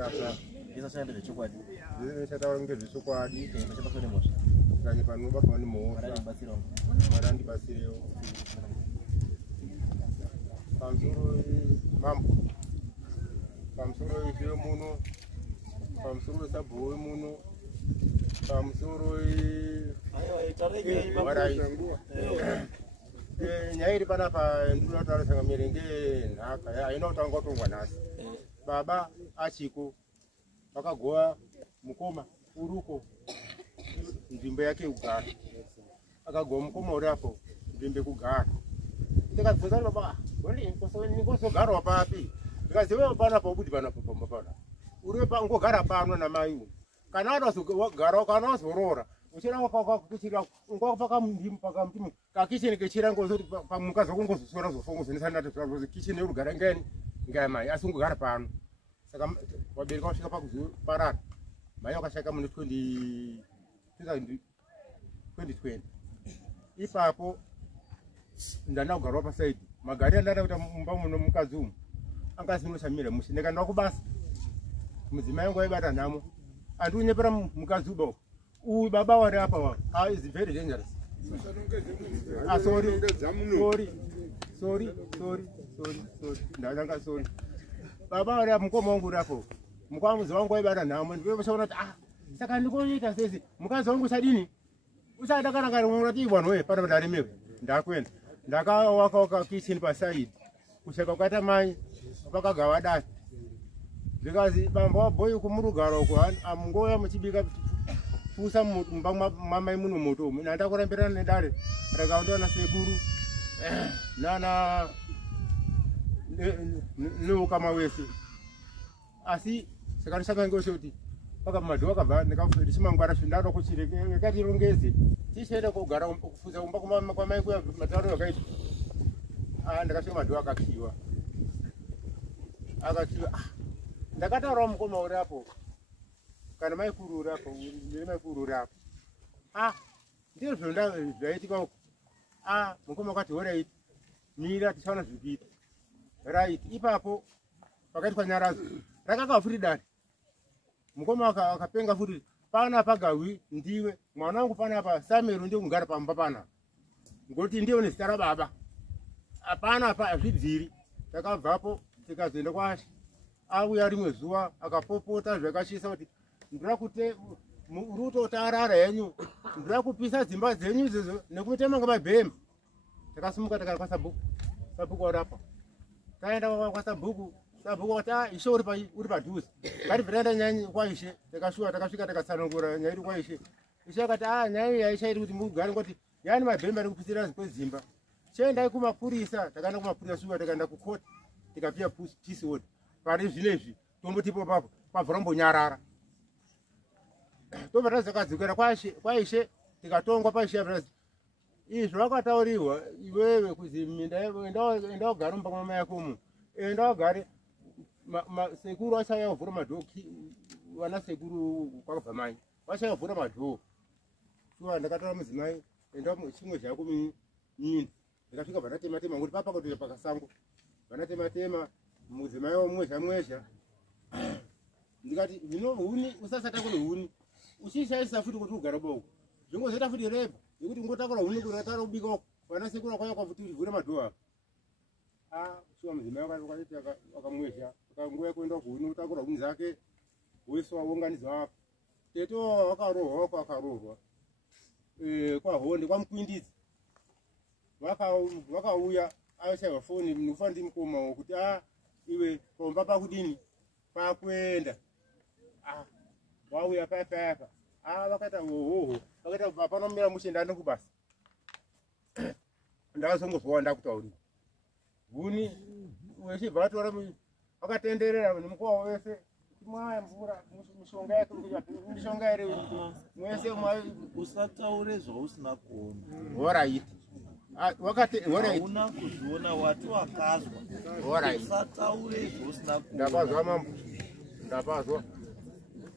Sasa Isa shanda zvechokwadi. Chataura ngezvechokwadi. Chapaswa nemhosva. Kanye panoba pane mhosva. Marandi basirewo. Pamusoro mambo. Pamusoro izvo muno. Pamusoro sabhuwe muno. Pamusoro nyaya iri panapa ndinotaura sangamire ngenhaka haina kutanga kutongwa nhasi. Baba achiko vakagowa mukoma uruko nzvimbo yake yekugara, akagowa mukoma uri apo nzvimbo yekugara. Ndikabvunza baba ndingozogarawo papi? Ndikaziva panapa ubudi panapa pambapana uri ngogara pano namai kana wazogarawo kana wazorora uchiranga pakuchira ungopaka mundimu pakamutimu kakicheni kechirango zoti pamukazi wako ngozosora zofongozonisana nato zvazi kicheni urugara ngani ngamai asi ungogara pano. Saka wabereka wasvika pakuzoparara mai wakashaka mune 2020 ipapo ndanda kugarawo pasaidi magari andada kuita mumba muno mukadzi umu anga asinoshamira mushe ndikaenda kubasa mudzimai wangu aibata nhamo andiunyepera mukadzi uba uyu baba wari apa is very dangerous. Sorry ndanga sorry baba wari apa mukoma wangu uri apo mukadzi wangu aibata nhamo ndivoshaona kuti saka ndikoita sesi mukadzi wangu usadini usadakana unoti wanwe pana padare mewe ndakwenda ndakawaka kitchen pasaidi kushaka kwata mai pakagawa dasi zvikazi bamba wabhoyi kumurugaro uko amungoya muchibika kusa mumba mamai muno moto nandakurambirana nedare rakaondoona sekuru nana neukama wese asi saka ndisakangosho kuti paka madho akabva ndikachimangwara zvindado kuchireke kati rongeze tichenda kugara kufuza kumba kwamai kuya matauro akaita ndakasvika madho akakiwa ndakataurawo mukoma uri apo kana maikuru uri apo ndiri maikuru uri apo ndiro zvaitika uko mukoma wakati alright mira tichaona zvikuita right. Ipapo pakaitwa nyarazo rakaka futi dare mukoma akapenga futi pana pagawi ndiwe mwana wangu pana apa Samuel ndiye kugara pamba pana ngoti ndiye une zita rababa apana apa azvibviri. Takabvapo tikazoenda kwaShe auya rimwe zuva akapopota zvakashisa kuti ndira kuti rutotarara henyu ndira kupisa dzimba dzenyu izvo nekutema ngamabhema. Takasimuka takara kwaSabhuku. Sabhuku warapa taenda kwaSabhuku. Sabhuku wati Ishe uri padhuze ngatibviraenda nyaya kwaIshe. Takashuwa takasvika takatsanangura nyaya iri kwaIshe. Ishe akati nyaya iyi aichairi kuti mugare ngoti yani mabhema ari kupisira kwedzimba. Chiendai kumapurisa. Takaenda kumapurisa shuwa takaenda kukoti tikapiwa peace order. Pari zvinezvi tombotipo papo pabva rambonyarara tobva tazakadzokera kwaIshe tikatongwa paIshe aparazi izvo vakataurirwa iwewe kuzi enda ugare mumba mwamai yako umu enda ugare sekuru achauya kuvhura madhoo vana sekuru kwakabva mai vachauya kuvhura madhoo shuwa ndakataura mudzimai enda chimwe zvako nyini ndikasvika vanatematema ngoti papakatoita pakasango vanatematema mudzimai wamwezha ndikati zvino huni usasata kune huni uchishaisa futi kuti ugara boko zvingozoita futi reba yekuti ngotakura huni kunatara kubika uko vana sekuru kwaya kwafuti uvhure madhoo apa shuwa mudzimai wakamwezha akanguya kuenda kuhuni utakura huni dzake wese waunganidzwa apa teto wakarohwa wako akarohwa kwahonde kwamukwindidzi vakauya aishaiwa foni munofa ndi mukoma wokuti iwe pomba pakudini pakuenda wauya papa vakaita hoho vakaita panomira mushenda nekubasa. Ndakazongozwa ndakutaurira huni wechibva vatora vakatenderera nemukowa wese mwaya mvura mishonga yake mishonga ere mwese usataure zvausina kuona. Alright. Hauna kuzviona wati wakazwa. Usataure zvausina kuona. Ndapazwa mambo. Ndapazwa.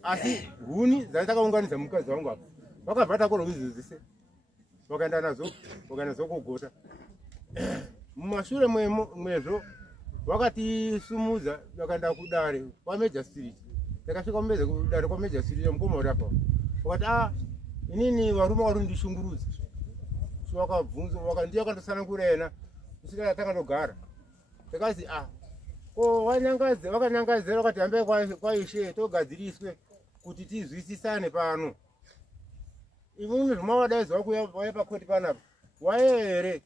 Asi huni dzatakaunganidza mukadzi wangu apa vakabva takora kuzizise vakaenda nazo kugota. Mumashure mwezvo vakatisumudza vakaenda kudare kwaMajor Street Takasvika kudare kwamejasiri mukoma uri apa wakati inini varume vari kundishungurudza wakabvunza ndiye akandotsanangura yena kusvika takandogara takazi ko vakanyangadzira vakati hambai kwaishe togadziriswe kuti tizwisisane pano imwe zvuma wadaidzwa waya pakoti panapa waye here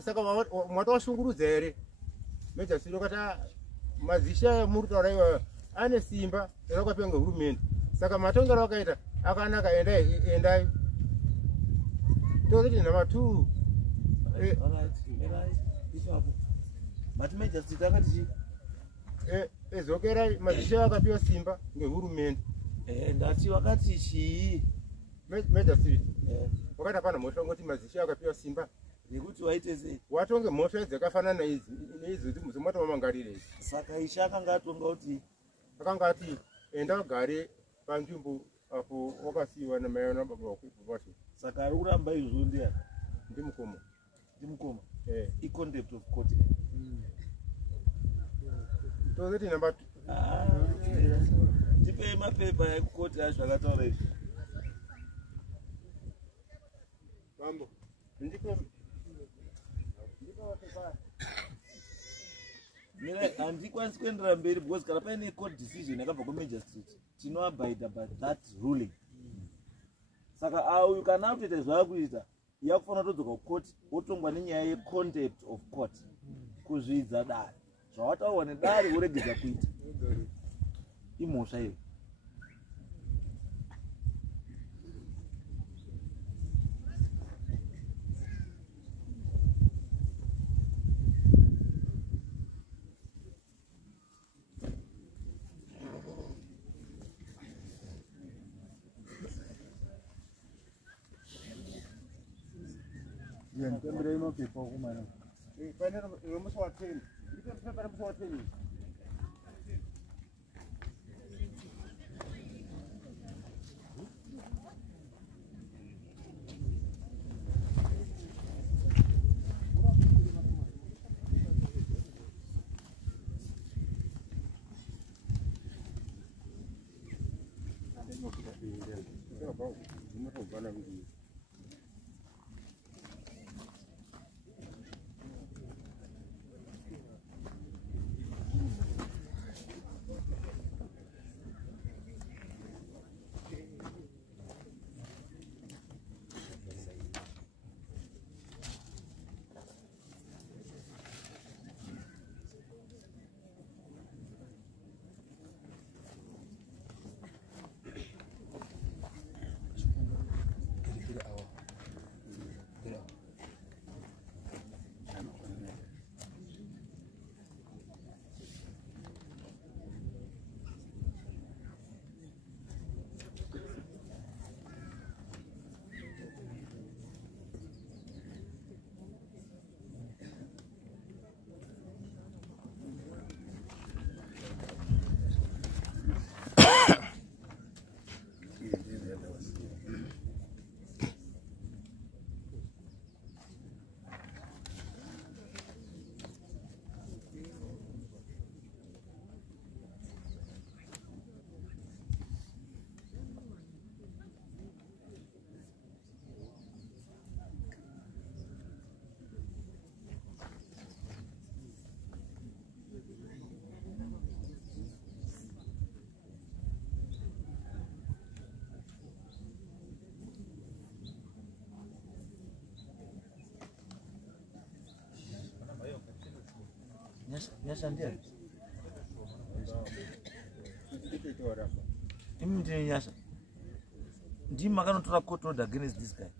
saka mwati washungurudza here mejasiri wakati mazisha muri kutaura iwayo ane simba rakapiwa ngehurumende saka matongero akaita akanaka endai tozoti nhamba 2 ezokerai mazisha akapiwa simba ngehurumende ndati wakati chii mejasiri wakati hapana mhosva ngoti mazisha akapiwa simba nekuti waite sei watonge mhosva dzakafanana neidzi muzimatamamangarire saka isha akanga atonga kuti akanga ati enda ugare panzvimbo apo wakasiyiwa namai nababa vakupapasho saka ari kuramba izvo ndiani ndimukoma icontempt of court tozoti nhamba tipei mapepa ekukoti acho akataura izvi mambo handikwanisi kuendera mberi because kana paine court decision yakabva kumagistrate tinoabhidha by that ruling saka uyu kana akutoita zvaakuita yakufanira kutodzoka kukoti wotongwa nenyaya yecontempt of court kuzvidza dare zvawataurwa nedare woregedza kuita imhosva iyo Ndembere inopepa kumana. panera musi wa 10 ndipepera musi wa 10 Nyasha ndiani? Imi ndine Nyasha. Ndimi makanotora court order against this guy.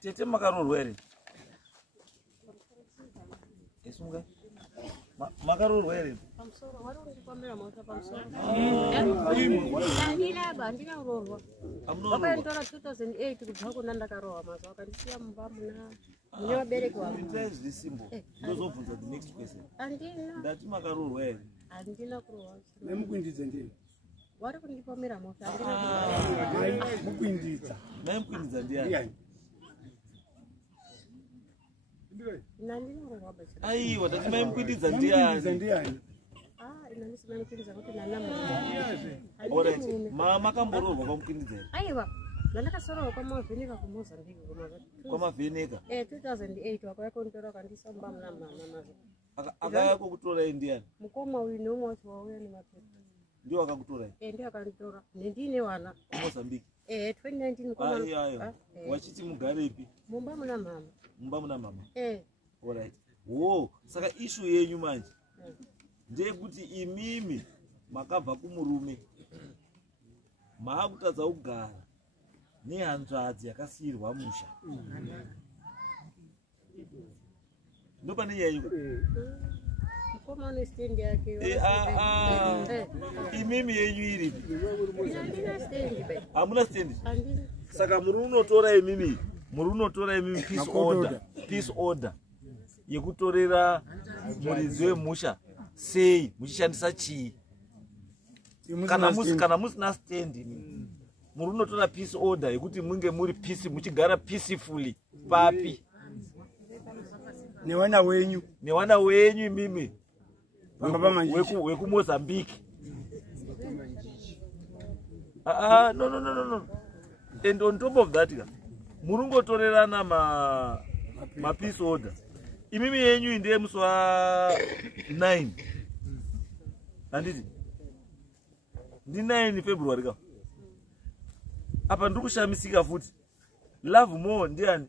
Tete makarorwa ere? Esunga. Makarorwa ere? Pamsoro, wari undikwamira mota pamsoro. Andina bandina urorwa. Wakaentora 2008 kubva kuna ndakarohwa mazuva akandisiya mumba muna mune vabereki vangu. Replace this symbol. Ndozobvunza the next question. Andina. Ndati makarorwa ere? Andina kurohwa. Nemukwindidza ndini. Wari kundipomera mota. Mukwindidza. Namukwindidza ndiani? Nandina urorwa bachira. Aiwa, ndati mamukwindidza ndiani? Inandisi mamukwindidza kuti nana Alright. Makambororwa kwamukwindidza ere? Aiwa. Ndandakasorohwa kwamavheneka kuMozambique kwamavheneka 2008 wakauya kunditora kandisa mumba muna mama. Akauya kokutorai ndiani? Mukoma uyu neumwe wacho wauya nemapepa. Ndio akakutorai? Ndio akanditora. Nendine wana. Mozambique. 2019 mukoma. Aiyo. Wachiti mugare ipi? Mumba muna mama. Mumba muna mama. Alright. Wo, saka issue yenyu manje. Ndeyekuti imimi makabva kumurume. Maakutadza kugara nehanzvadzi yakasiyirwa musha. Ndopane nyaya. Mukoma une stand yake. Imimi yenyu iri. Ndina stand bai. Hamuna stand? Andina. Saka muri unotora imimi peace order yekutorera muridzi wemusha sei muchishandisa chii? Kana musina stand muri unotora peace order yekuti munge muri peace muchigara peacefully papi? Newana wenyu imimi wekumozambique. No. And on top of that, murungotorerana ma peace order. Imimi yenyu inde muswa 9. Anditi? Ndi 9 February ka. Apa ndiri kushamisika futi. Love more ndiani?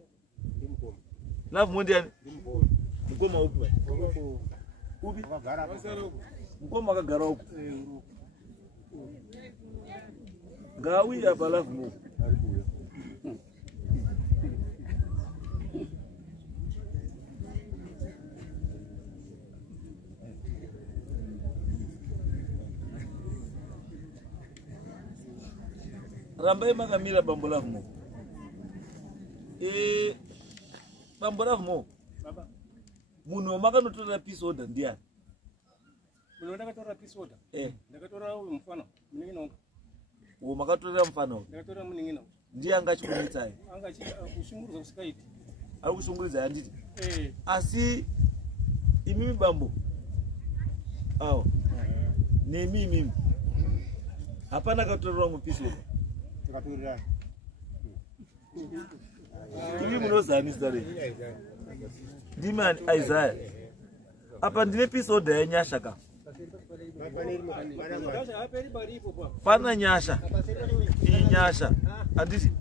Mukoma upi? Upi? Mukoma akagara uku. Ngawi apa love more. Rambai makamira bambo love more. Bambo love more. Baba. Munhu wamakanotora peace order ndiani? Munhu ndakatora peace order. Ndakatora mufana munin'ino. Wo makatorera mufana uyu? Ndakatora munin'ino. Ndiye anga chikunetsai? Anga kushungurudza kusikaiti. Ari kushunguridza handiti? Asi imimi bambo. Awo. Nemi hapana katorerwa mupeace order. Takatorera. Ivi munozanisa re? Ndimani Isaiah. Apa ndine peace order yenyasha ka? Pana nyasha. Iyi nyasha. Anditi?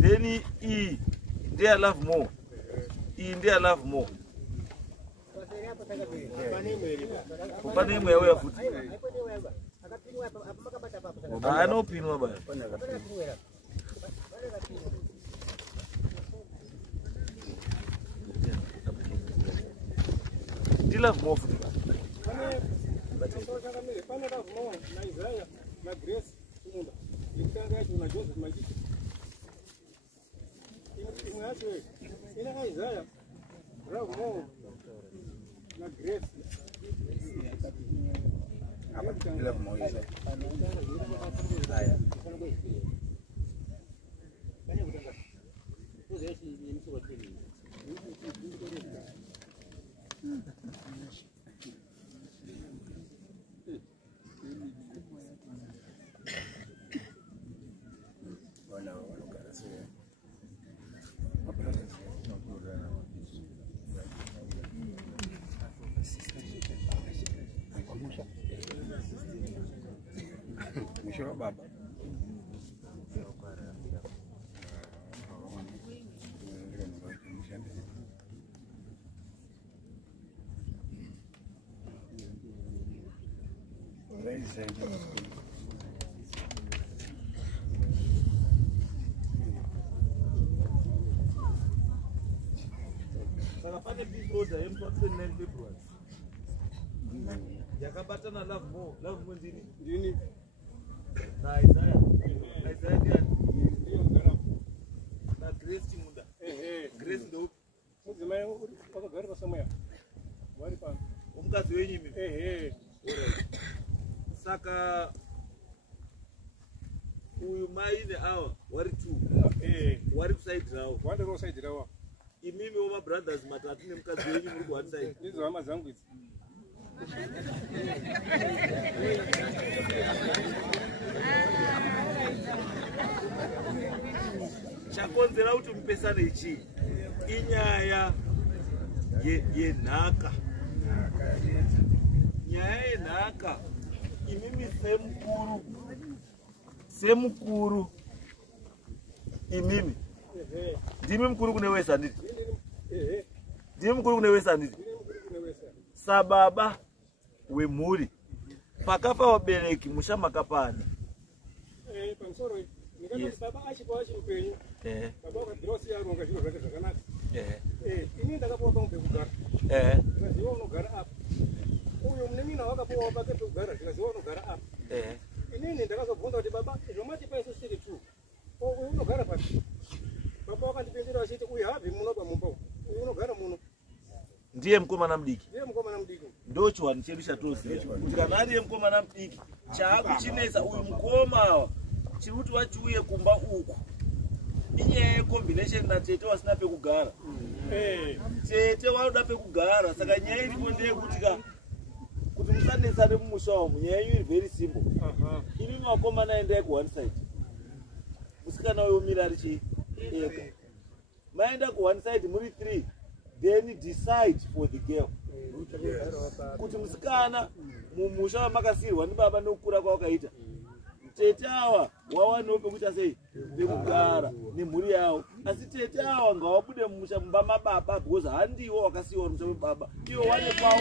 Then iyi ndiye love more. Iyi ndiye love more. Pane imwe yauya futi. Anopinwa baya. Love more futi. Pane love more na Isaiah na Grace Sumunda. Ikanga yacho na Joseph Magiki. Imwe yacho ina Isaiah love more na Grace. Love more Isaiah. Mwisho baba. Saka pane peace order yemusi29 February. Yakabatana Love More ndini. Na Isaiah ndiani? Ndiyo mgara. Na Grace Chimunda. Grace ndo Mudzimai wakagara pasamweya. Wari pa. Umukadzi wenyu mimi. Saka uyu mai neawa wari 2. Wari kuside rawo. Wanda ro side rawo. Imimi woma brothers matatu nemukadzi wenyu muri ku one side. Ndizo hama zangu idzi. Chakonzera kuti mupesane ichi inyaya yenhaka. Nyaya yenhaka imimi semukuru imimi ndimi mukuru kune wese handiti. Ndimi mukuru kune wese handiti. Sababa wemhuri pakafa wabereki musha makapani. Pamusoro ndikati baba achipo upenyu. Baba wakadhirosi yaronga zviro zvake zvakanaka. Ini ndakapuwa pamwe pekugara. Ndikaziva unogara apa. Uyu munin'ina wakapuwa pake pekugara ndikaziva unogara apa. Inini ndakazobvunza kuti baba zvomati paisu tiri 2. Uyu unogara pati. Baba wakandipindura achiti uyu habvi muno pamumba uyu. Uyu unogara muno. Ndiye mukomana mudiki. Ndiye mukomana mudiki. Ndo chiwani chedu chatoziva kuti kana ari mukomana mudiki chaakuchinesa uyu mukoma chiri kuti wachiuye kumba uku inyaya yecombination natete wasina pekugara. Tete wanoda pekugara saka nyaya iripo ndeyekuti kuti musanesane mumusha wamo. Nyaya yenyu iri very simple. Imi vakomana endai ku one side. Musikana uyo mira ari chii ega. Maenda ku one side muri 3. Then decide for the girl. Kuti musikana mumusha wamakasirwa ndibaba nokukura kwawakaita. Tete awa wawanewo pekuti sei pekugara nemhuri yawo. Asi tete awa ngawabude mumusha mumba mababa because handiwo wakasiyiwa mumusha mababa. Iwo wane kwawo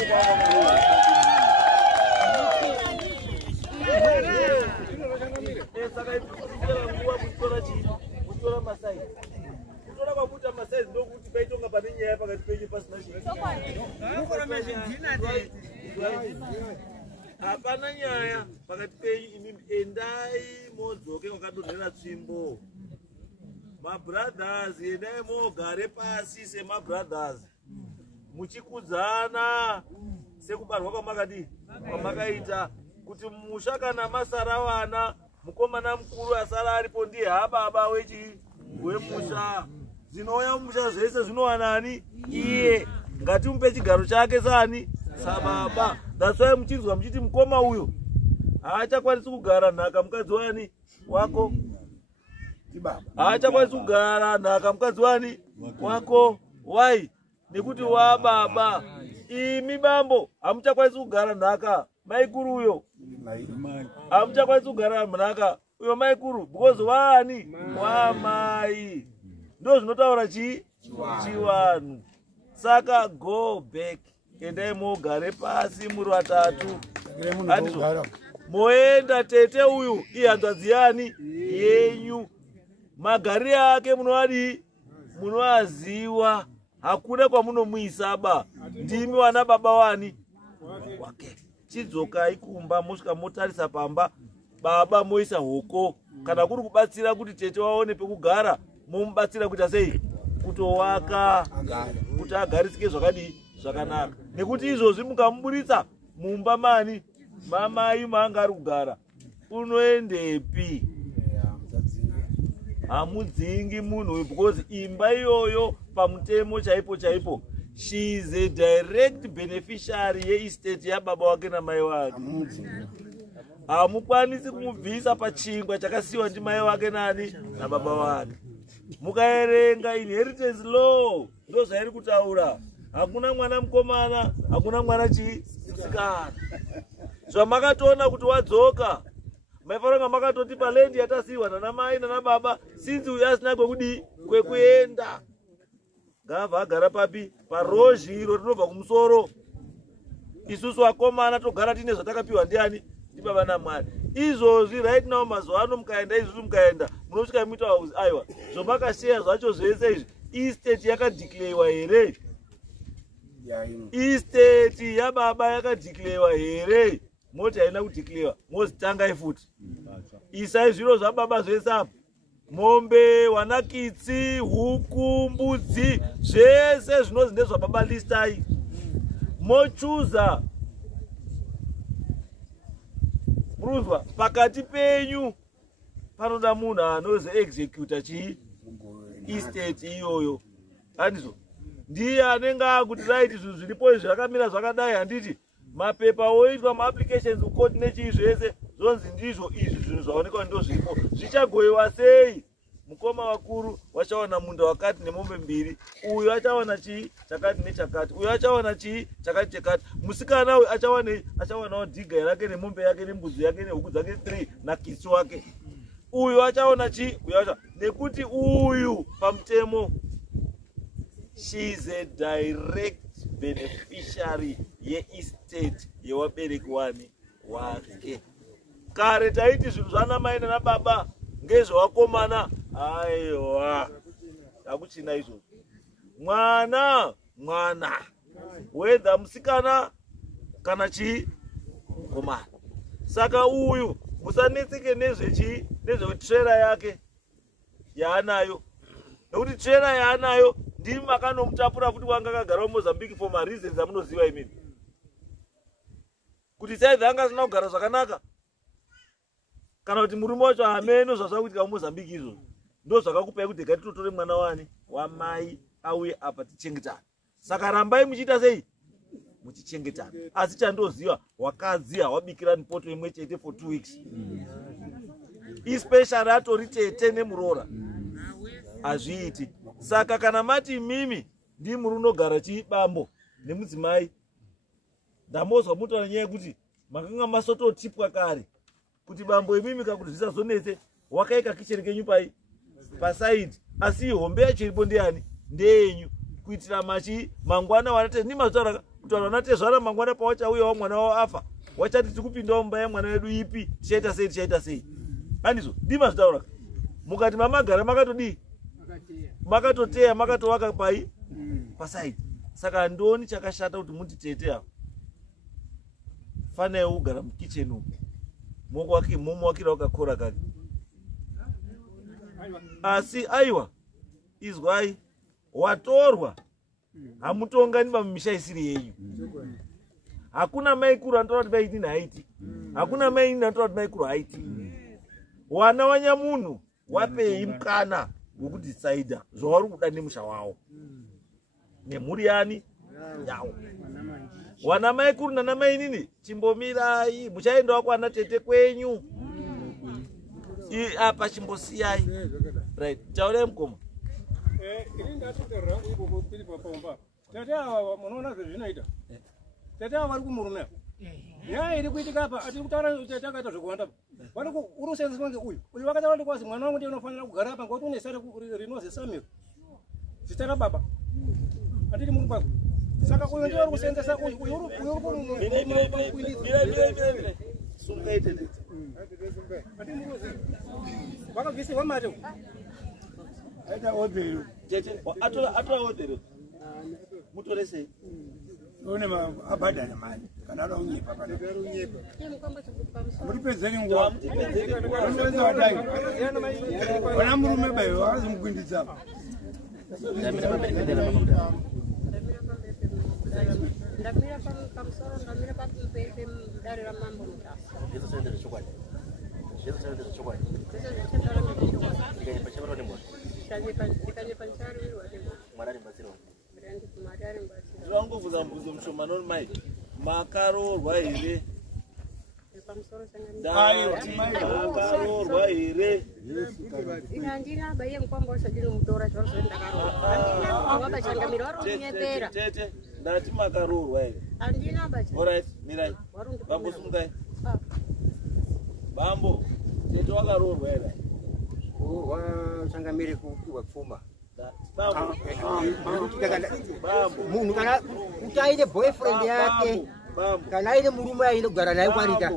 saka ipira nguwa kutora chii kutora masai. Kutora kwakuita masai ndokuti paitonga pane nyaya pakati penyu pasina chii. Hapana nyaya pakati penyu imimi. Endai modzoke wakadonhera tsvimbo. Mabrothers endai mogare pasi semabrothers muchikudzana sekubarwa kwamakadi kwamakaita kuti musha kana masara vana mukomana mukuru asara aripo ndiye hababa wemusha. Zvinouya mumusha zvese zvinowanani iye. Ngatimupe chigaro chake sani sababa. That's why muchinzwa muchiti mukoma uyo haachakwanisi kugara nhaka mukadzi wani wako. Haachakwanisi kugara nhaka mukadzi wani wako. Why? Nekuti wababa. Imi bambo hamuchakwanisi kugara nhaka maikuru uyo. Hamuchakwanisi kugara nhaka uyo maikuru because wani wamai. Ndo zvinotaura chii chiwanhu. Saka go back. Endai mogare pasi muri vatatu. Moenda tete uyu ihanzvadzi yani yenyu. Magarire ake munovadi munoaziva. Hakuna kwamunomuisa ba. Ndimi wana baba wani wake. Chidzokai kumba mosvika motarisa pamba baba moisa hoko. Kana kuri kubatsira kuti tete waone pekugara momubatsira kuti sei kutowaka kuti agarisike zvakadii zvakanaka. Nekuti izvozvi mukamuburitsa mumba mani mamai maanga ari kugara unoendepi? Hamudzingi munhu because imba iyoyo pamutemo chaipo she is a direct beneficiary yeestate yababa wake namai wake. Hamukwanisi kumubvisa pachingwa chakasiyiwa ndimai wake nani nababa wake. Mukaerenga inheritance law ndo zvairi kutaura. Hakuna mwana mukomana, hakuna mwana chisikana. Zvamakatoona kuti wadzoka maifaranga makatoti palendi yatasiyiwa nanamai nanababa sinzi uyu asina kwekuenda. Ngabva agara papi parozhi iro rinobva kumusoro. Isusu vakomana togara tine zvatakapiwa ndiani ndibaba naMwari. Izvozvi right now mazuva ano mukaenda izvozvi mukaenda munosvika muita aiwa zvomakasheya zvacho zvese izvi estate yakadeclarewa here. estate yababa yakadhiklewa here moti haina kudhiklewa mozitangai futi isai zviro zvababa zvese apo mombe wanakitsi huku mbudzi zvese zvinozi ndezvababa listai mochuza murunzwa pakati penyu panoda munhu anozi executor chii estate iyoyo handizvo ndiye anenge akuti right zvinhu zviripo zvakamira zvakadai handiti mapepa oitwa maapplications kukoti nechii zvese zvonzi ndizvo izvi zvinhu zvaonekwa ndo zviripo zvichagoyiwa sei mukoma wakuru wachawana munda wakati nemombe mbiri uyu achawana chii chakati nechakati uyu achawana chii chakati chekati musikana uyu achawanawo dhiga yake nemombe yake nembudzi yake nehuku dzake 3 nakitsi wake uyu achaona chii uyu nekuti uyu pamutemo she is a direct beneficiary yeestate yewabereki wake. Kare taiti zvinhu zvana mai nana baba ngezvewakomana aiwa akuchina izvozvo. Mwana whether musikana kana chii komana. Saka uyu musanetseke nezvetrailer yake yaanayo, nekuti trailer yaanayo ndimi makanomutapura futi wanga akagara muMozambique for my reasons amunoziva imini. Kuti saidhi anga asina kugara zvakanaka kana kuti murume wacho hameno zvazvakuitika muMozambique izvo ndo zvakakupai kuti gatitotore mwana wani wamai auye apa tichengetana. Saka rambai muchiita sei? Muchichengetana. Asi chandoziva wakadzi hawabikira poto imwe chete for 2 weeks. Especially atori tete nemuroora hazviiti. Saka kana mati mimi ndi muri unogara chibambo nemudzimai, ndambozwa mutaura nyaya yekuti makanga masototipwa kare kuti bambo imimi kakuti zvisazonetse wakaika kicheni kenyu pasaidi, asi hombe yacho iripo ndiani? Ndeyenyu, kuitira machi mangwana wanate ni mazvara kuti wanate zvara mangwana pawachauyawo mwana wavo afa wachati tikupindawo mumba yamwana wedu ipi tichaita sei handizvo ndima zvitaura. Mukati mamagara makatodii makatoteya makatovaka pasaidi. Saka ndoni chakashata kuti muti tete apa fanai ugara mukicheni umu momuvakira wakakora kake. Asi aiwa izwai watorwa hamutonganiba mumisha isiri yenyu. Hakuna maikuru anotaura kuti maitini haiti, hakuna maini anotaura kuti maikuru haiti. Wana wanyamunhu wapei mukana wekudhisaidha zvavari kuda nemusha wavo nemhuri yani yavo. Wana maikuru nana mainini chimbomirai, muchaendawo kwana tete kwenyu apa chimbosiyai. Right, taurai mukoma. Ini ndatoterera ipo pili papomba. Tete ava munoona zvezvinoita. Tete ava vari kumurume. Nyaya iri kuitika apa atiri kutaura tete akaita zvekuwanda. Vari urusenzeswa ngeuyu. Uyu vakataura kuti kwazi mwana wangu ndiye unofanira kugara apa ngekuti une zita rinozi Samuel. Zita rababa. Atiri muri kwako. Saka uyu ndiye uri kusenzesa uyu uri Mira. Sungaite tete. Vakabvisiwa mate. Aita odhero. Tete atora odhero. Mutore sei? One abhadhara mali kana ada unyepa pana. Muri pezeri nguwa. Unoenza wadai. Wana murume bayo azimugwinditsa. Ndamira pamusoro ndamira pakupepe mudare ramambo mutasa. Yesu sende chokwadi. Ndinongofunza mubvunzo mushoma noni mai makaroorwa here? Makaroorwa here? Handina baiye mukwamba usadinomutora zvarizvo ndakaroorwa. Baba changamira warunyepera. Tete ndati makaroorwa here? Handina bacha. Alright, mirai. Bambo sungai. Bambo, tete wakaroorwa here? Changamire kupfuma. Bambo. Munhu kana utaine boyfriend yake kana aine murume aine kugara naye kwarita.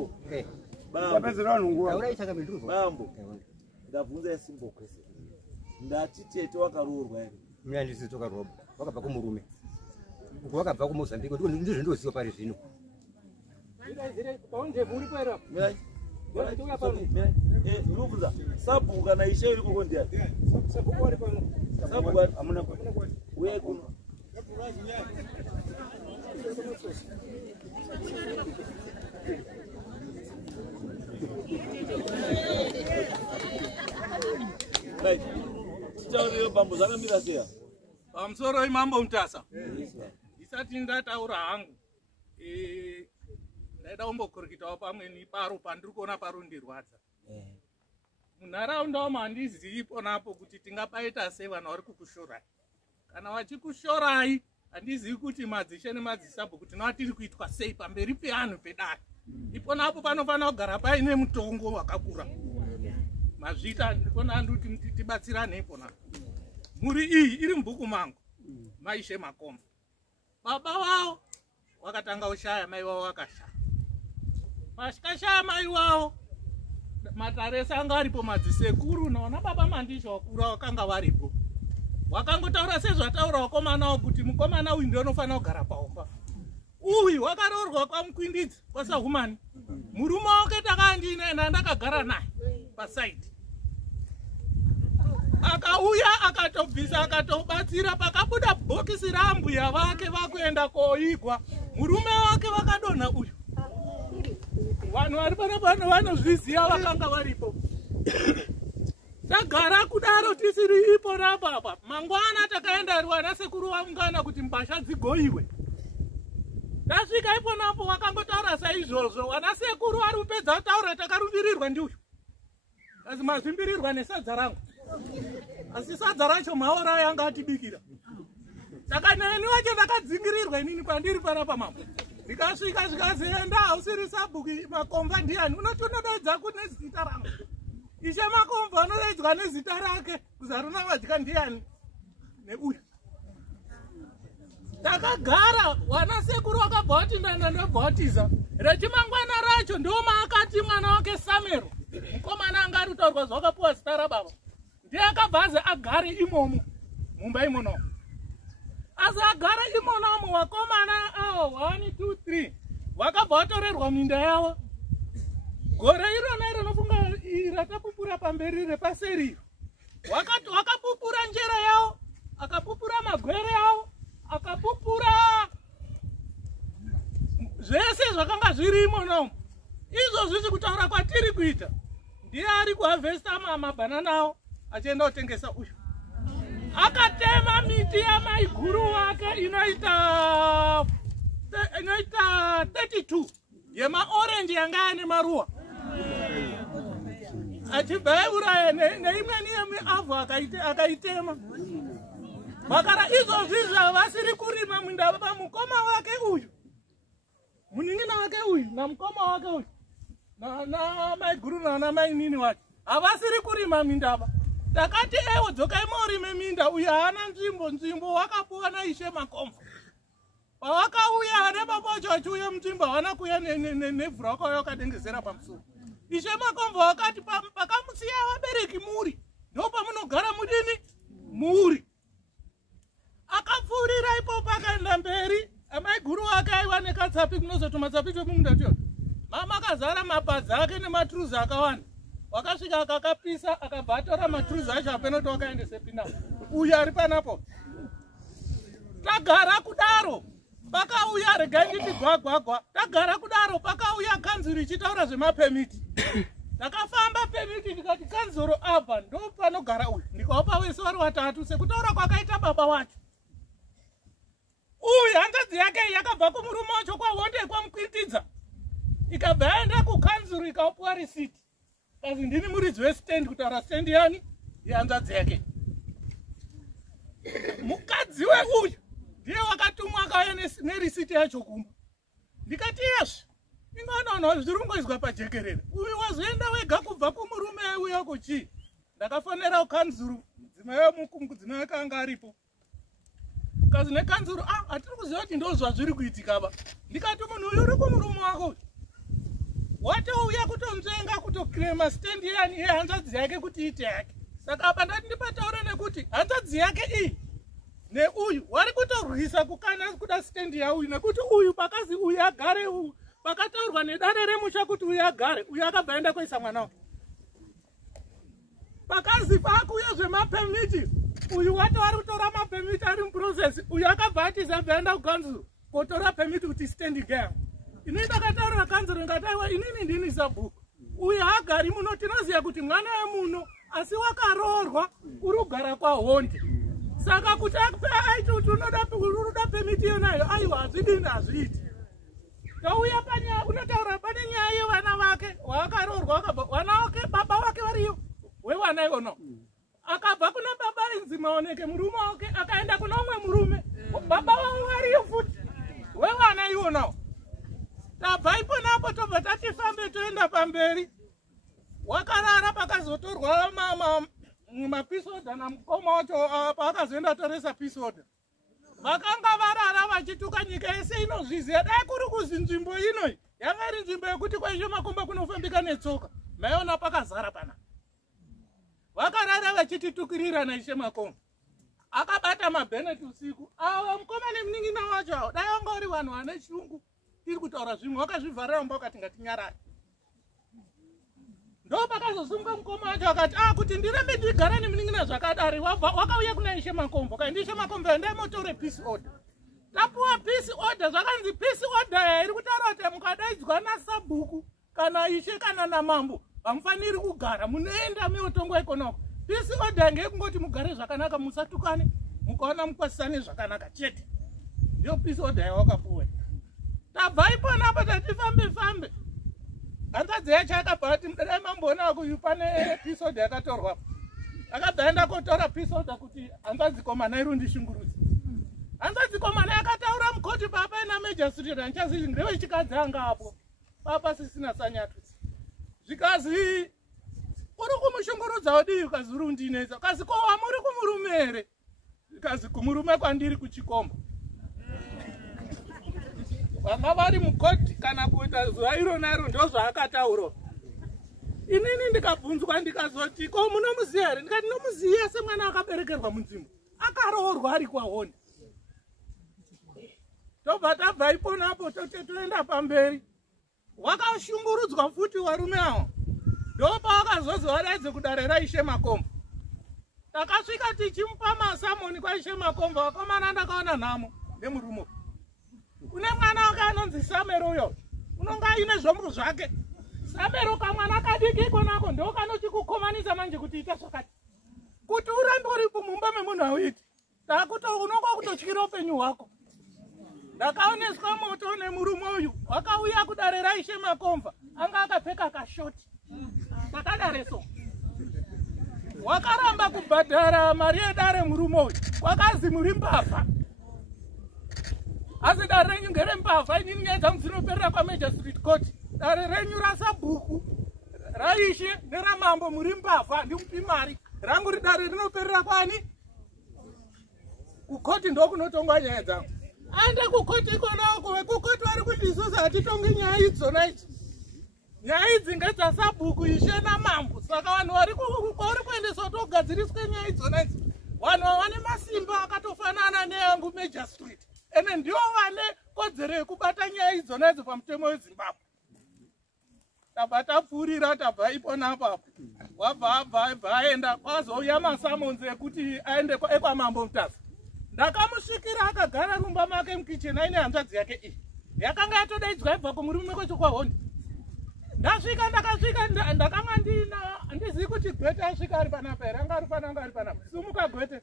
Tapezera nguwa. Aura changamire nduru. Bambo. Ndabvunza yasimbo kwese. Ndati tete wakaroorwa here? Mimi ndisi toka robo. Wakabva kumurume. uko wakabva kuMozambique ndizvo ndinoziva pari zvino. Ndinofunza sabhuku kana ishe iri koko ndiani? Sabhuku hamuna uye kuno. Right. Tichauriyo bambo zvakamira seya. Pamusoro imambo Mutasa. Isati ndataura hangu. Ndaida kumbokurikitawo pamwe niparo pandiri kuona parundirwadza. Munharaunda umo handizivi ponapo kuti tingapaita sei vanhu vari kukushorai. Kana vachikushorai handizivi kuti madzishe nemadzisabhuku tinova tiri kuitwa sei pamberi peanhu pedare. Iponapo panofanira kugara paine mutongo wakakura. Mazvita ndikona nduti tibatsirane ipona. Muri iyi iri mubhuku mangu. Maishe Makomba. Baba wao wakatanga ushaya, mai wao wakashaya. Pashikashaya mai wao mataresa anga aripo madzisekuru naona baba mandisho wakura wakanga varipo. Wakangotaura sezvataura wakomana kuti mukomana uyu ndiye unofanira kugara paumba. Uyu wakaroorwa kwaMukwindidzi kwaSahumani. Murume wake takandine ndakagara naye pasaidi. Akauya akatobvisa akatobatsira pakabuda bhokisi rambuya vake vakuenda koigwa. Murume wake vakadonha uyu. Vanhu vari pano vanozviziva vakanga varipo. Tagara kudaro tisiri ipona baba. Mangwana takaenda rwana sekuru vaungana kuti mbasha dzigoiwe. Ndasvika iponapo wakangotaura saizvozvo. Wana sekuru vari kupedza kutaura takarumbirirwa ndiuyu. Asi mazvimbirirwa nesadza rangu. Asi sadza racho maora yanga atibikira. Saka neni wacho ndakadzingirirwa inini kwandiri panapa mambo. Ndikasvika zvikazienda usiri sabhuku Makomba ndiani. Unoti unodaidza kune zita rangu. Ishe Makomba unodaidzwa nezita rake. Kuzaruna wadya ndiani. Neuyu. Takagara wana sekuru wakabva kuti ndandobhautiza. Rechimangwana racho ndoma akati mwana wake Samero. Mukomana anga ari kutaurwa zvakapuwa zita rababa. Ndiye akabvaze agare imomo mumba imomo. Asi agara imomo wakomana avo 1 2 3 vakabva vatorerwa minda yavo. Gore irona rinofunga rakapupura pamberi repaseri. Wakapupura njera yavo, akapupura magwere yavo, akapupura zvese zvakanga zviri imomo. Izvo zvisi kutaura kwatiri kuita. Ndiye ari kuhavhesta mabhanana avo achienda kutengesa uyu. Akatema miti yamaiguru wake inoita 32 yemaorenji yanga ane maruwa. Achibva uraya neimweni yemiavhu akaitema. Bakara izvozvi zvavasiri kurima munda pamukoma wake uyu. Muning'ina wake uyu namukoma wake uyu. Na maiguru na mainini wake. Havasiri kurima mindaba. Takati ewo dzokai morime minda uyu haana nzvimbo wakapuwa naishe Makomba. Pawakauya nebaba chachuya mutimba haana kuya nevhu rakauya wakadengezera pamusoro. Ishe Makomba wakati pakamusiya vabereki muri ndopamunogara mudini muri. Akapfuurira ipopo akaenda mberi. Amaiguru wake aiva nekatsapi kunozoti matsapi chomumunda cho. Mama akazara mapadzi ake nematuruzi akawanda. Wakasvika akakapisa akabva atora maturuzi acho apenoti wakaendese pinda. Uyu ari panapo. Tagara kudaro pakauya regai nditi gwagwagwa. Tagara kudaro pakauya kanzuru ichitaura zvemapemiti. Takafamba pemiti ndikati kanzuru apa ndo panogara uyu. Ndikaupa wese vari watatu sekutaura kwakaita baba wacho. Uyu hanzvadzi yake yakabva kumurume wacho kwahonde kwaMukwindidza. Ikabva yaenda kukanzuru ikapuwa risiti. Kazi ndini muridzi westand kutaura stand yani yehanzvadzi yake. Mukadzi weuyu ndiye wakatumwa akauya nerisiti yacho kumba. Ndikati yes, ingoona zviri kungoizwa pajekerere. Uyu wazoenda wega kubva kumurume uya kuchi. Ndakafonera kukanzuru mudzimai wemukungudzimai wake anga aripo. Kazi nekanzuru atiri kuziva kuti ndo zvazviri kuitika ba. Ndikati munhu uyu uri kumurume wako. Watouya kutonzvenga kutokrema stand yani yehanzvadzi yake kuti ite yake. Saka apa ndati ndipataura nekuti hanzvadzi yake iyi neuyu wari kutorwisa kukana kuda stendi yauyu nekuti uyu pakazi uyu agare uyu pakataurwa nedare remusha kuti uyu agare uyu akabva aenda kuisa mwana wake pakazi pakuuya zvemapemiti uyu wato ari kutora mapemiti ari muprocess uyu akabva atizabva aenda kukanzuro kotora pemiti kuti stendi gang ini ndakataurira kanzuro ngataiwa inini ndini sabhuku uyu haagari muno tinoziva kuti mwana wemuno asi wakaroorwa uri kugara kwahondi saka kuti aiti kuti unoda pemiti yonayo aiwa hazvidini hazviiti touya panyaya unotaura pane nyaya yevana vake waakaroorwa vana vake baba vake variyo wevana ivono akabva kuna baba inzi Maoneke murume wake akaenda kuna umwe murume baba vavo variyo futi wevana ivonawo tabva iponapo tobva tatifambe toenda pamberi wakarara pakazotorwa mapisoda namukoma wacho paakazoenda toresa pisoda vakanga varara vachituka nyika yese inozviziva dai kuri kuzi nzvimbo inoi yanga iri nzvimbo yekuti kwaishe makomba kunofambika netsoka maiona pakazara pana vakarara vachititukirira naishe makomba akabata mabheneti usiku ava mukoma nemunin'ina wacho avo dai vanga uri vanhu vane chirungu tiri kutaura zvimwe wakazvivharira mumba ukati ngatinyarari ndo pakazosumuka mukoma wacho akati kuti ndirembe ndigara nemunin'ina zvakadari wakauya kuna ishe makombo kai ndiishe makombo endai motore peace order tapuwa peace order zvakanzi peace order yairi kutaura kuti mukadaidzwa nasabhuku kana ishe kana namambo hamufaniri kugara munoenda meotongwa ikonako peace order ngeyekungoti mugare zvakanaka musatukane mukaona mukwasisane zvakanaka chete ndio peace order yawakapuwa tabva iponapo tatifambe hanzadzi yacho akabva ati dai mamboona kuyu pane peace order yakatorwa akabva aenda kotora peace order kuti hanzadzi komana irundishungurudza hanzadzi komana yakataura mukoti papa ina magistrate hanchazi ndewe chikadzi anga apo papa sisina sanyatwisi zvikazi uri kumushungurudza udii ukazi uri undinetsa ukazi kowa muri kumurume here ukazi kumurume kwandiri kuchikombo vanga vari mukoti kana kuita zuva irona iro ndo zvaakataura inini ndikabvunzwa ndikazoti ko munomuziva here ndikati nomuziva semwana akaberekerwa munzvimbo akaroorwa ari kwahondi tobva tabva iponapo toenda pamberi wakashungurudzwa futi varume avo ndo paakazozi vadaidze kudare raishe makombo takasvika tichimupa masamoni kwaishe makombo vakomana ndakaona nhamo nemurume kune mwana wake anonzi Samero uyo unonga aine zvombo zvake Samero kamwana kadiki ikonako ndo kanochikukomanisa manje kuti ita zvakati kuti urambe uri mumba memunhu auiti takuti unonga kutotyira upenyu hwako ndakaoneswa moto nemurume uyu wakauya kudare raishe makomba anga akapfeka kashoti takadareso wakaramba kubhadhara mari yedare murume uyu wakazi muri mbavha asi dare renyu ngerembavha inini nyaya dzangu dzinoperera kwaMagistrate Court dare renyu rasabhuku raishe neramambo muri mbavha ndimupi mari rangu ridare rinoperera kwani kukoti ndokunotongwa nyaya dzangu aende kukoti ikonako vekukoti vari kuti isusu hatitongi nyaya idzona idzi nyaya idzi ngedzasabhuku ishe namambo saka vanhu kwauri kuendeswa togadziriswe nyaya idzona idzi vanhu vane masimba akatofanana neyangu Magistrate ene ndio vane kodzero yekubata nyaya idzona idzo pamutemo weZimbabwe tabva tapfuurira tabva iponapapo wabva aenda kwazouya masamonzi ekuti aende ekwamambo Mutazi ndakamusvikira akagara rumba make mukicheni aine hanzvadzi yake iyi yakanga yatodaidzwa ibva kumurume kwacho kwahondi ndasvika ndakanga handizivi kuti Gwete asvika ari panapa here anga ari panapa sumuka Gwete